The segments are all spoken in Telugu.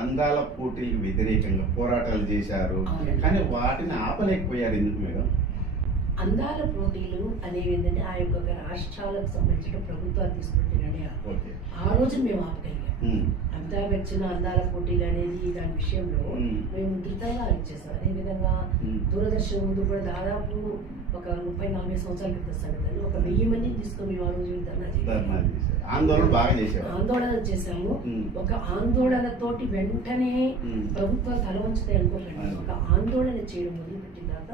అందాల పోటీలకు వ్యతిరేకంగా పోరాటాలు చేశారు. అవునండి. కానీ వాటిని ఆపలేకపోయారు ఎందుకు మేడం? అందాల పోటీలు అనేవి ఏంటంటే ఆ యొక్క రాష్ట్రాలకు సంబంధించిన ప్రభుత్వాలు తీసుకుంటే నిర్ణయాలు. ఓకే. ఆ రోజు మేము ఆపగలిగాం. ఉమ్. అమితాబ్ బచ్చన్ అందాల పోటీలు అనేది దాని విషయంలో మేము ధృతంగా ఇచ్చేసాం. అదేవిధంగా దూరదర్శన్ ముందు కూడా దాదాపు ఒక 30-40 సంవత్సరాల క్రితం సంగతి ఒక 1000 మందిని తీసుకొని మేము ఆ రోజు ఆందోళన బాగా చేశారు. ఆందోళన చేశాము. ఒక ఆందోళనతోటి వెంటనే ప్రభుత్వాలు తల వంచుతాయి అనుకోకండి. ఒక ఆందోళన చేయడం మొదలుపెట్టిన తర్వాత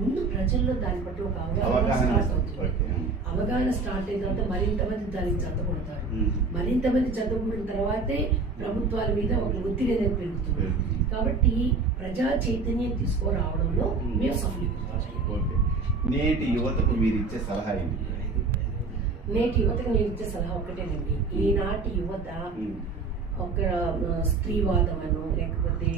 ముందు ప్రజల్లో దాని పట్ల ఒక అవగాహన స్టార్ట్ అవుతుంది. అవగాహన స్టార్ట్ అయిన తర్వాత మరింత మంది దానికి జతపడతారు. మరింత మంది జతపడిన తర్వాతే ప్రభుత్వాల మీద ఒక ఒత్తిడి అనేది పెరుగుతుంది. కాబట్టి ప్రజా చైతన్యం తీసుకురావడంలో మేము సఫలీకృతం. నేటి యువతకు మీరు ఇచ్చే సలహా ఏంటి? నేటి యువతకు నేను ఇచ్చే సలహా ఒకటేనండి. ఈనాటి యువత ఒక స్త్రీవాదం అను లేకపోతే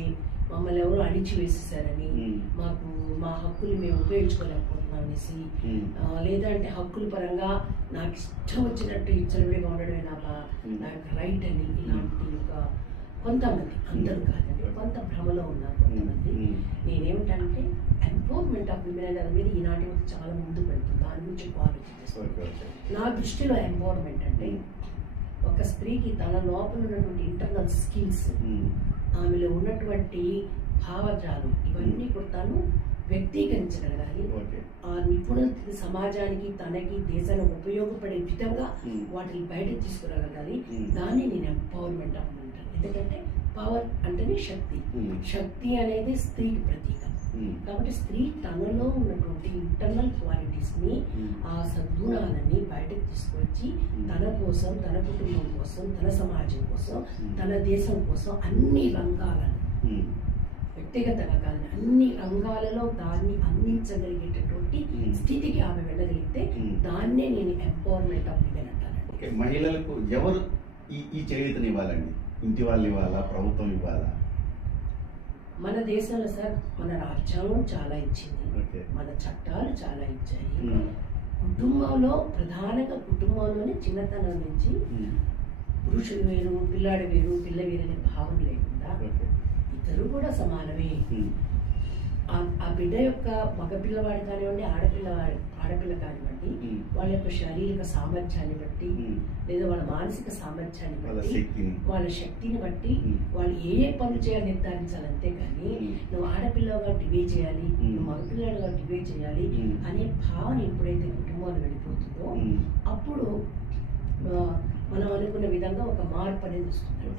మమ్మల్ని ఎవరు అణిచివేసేసారని, మాకు మా హక్కులు మేము ఉపయోగించుకోలేకపోతున్నాం అనేసి, లేదంటే హక్కుల పరంగా నాకు ఇష్టం వచ్చినట్టు ఇచ్చలవిడిగా ఉండడమే నా యొక్క రైట్ అని ఇలాంటి ఒక కొంతమంది, అందరూ కాదండి, కొంత భ్రమలో ఉన్నారు కొంతమంది. నేనేమిటంటే ఎంపవర్మెంట్ ఆఫ్ విమెన్ అనే దాని మీద ఈనాటి యువత చాలా ముందుకు వెళ్తుంది. దాని గురించి ఆలోచించేస్తాను. నా దృష్టిలో ఎంపవర్మెంట్ అంటే ఒక స్త్రీకి తన లోపల ఉన్నటువంటి ఇంటర్నల్ స్కిల్స్, ఆమెలో ఉన్నటువంటి భావజాలు ఇవన్నీ కూడా తాను వ్యక్తీకరించగలగాలి. ఆ నిపుణులు సమాజానికి, తనకి, దేశానికి ఉపయోగపడే విధంగా వాటిని బయటకు తీసుకురాగలగాలి. దాన్ని నేను ఎంపవర్మెంట్ అంటాను. ఎందుకంటే పవర్ అంటేనే శక్తి. శక్తి అనేది స్త్రీకి ప్రతీక. కాబట్టి స్త్రీ తనలో ఉన్నటువంటి ఇంటర్నల్ క్వాలిటీస్ ని, ఆ సద్గుణాలని బయటకు తీసుకొచ్చి తన కోసం, తన కుటుంబం కోసం, తన సమాజం కోసం, తన దేశం కోసం అన్ని రంగాలను, వ్యక్తిగత రంగాలను అన్ని రంగాలలో దాన్ని అందించగలిగేటటువంటి స్థితికి ఆమె వెళ్ళగలిగితే దాన్నే నేను ఎంపవర్మెంట్ ఆఫ్ విమెన్ అంటానండి. మహిళలకు ఎవరు ఈ చేయూతని ఇవ్వాలండి? ఇంటి వాళ్ళు ఇవ్వాలా, ప్రభుత్వం ఇవ్వాలా? మన దేశంలో సార్ మన రాజ్యాంగం చాలా ఇచ్చింది, మన చట్టాలు చాలా ఇచ్చాయి. కుటుంబంలో ప్రధానంగా కుటుంబంలోనే చిన్నతనం నుంచి పురుషుడు వేరు, పిల్లాడు వేరు, పిల్ల వేరు అనే భావన లేకుండా ఇద్దరు కూడా సమానమే. ఆ బిడ్డ యొక్క మగపిల్లవాడు కానివ్వండి, ఆడపిల్ల కానివ్వండి, వాళ్ళ యొక్క శారీరక సామర్థ్యాన్ని బట్టి లేదా వాళ్ళ మానసిక సామర్థ్యాన్ని బట్టి, వాళ్ళ శక్తిని బట్టి వాళ్ళు ఏ పనులు చేయాలి నిర్ధారించాలి. అంతేగాని నువ్వు ఆడపిల్లగా డివైడ్ చేయాలి, నువ్వు మగపిల్లగా డివైడ్ చేయాలి అనే భావన ఎప్పుడైతే కుటుంబాలు వెళ్ళిపోతుందో అప్పుడు మనం అనుకున్న విధంగా ఒక మార్పు అనేది వస్తుంది.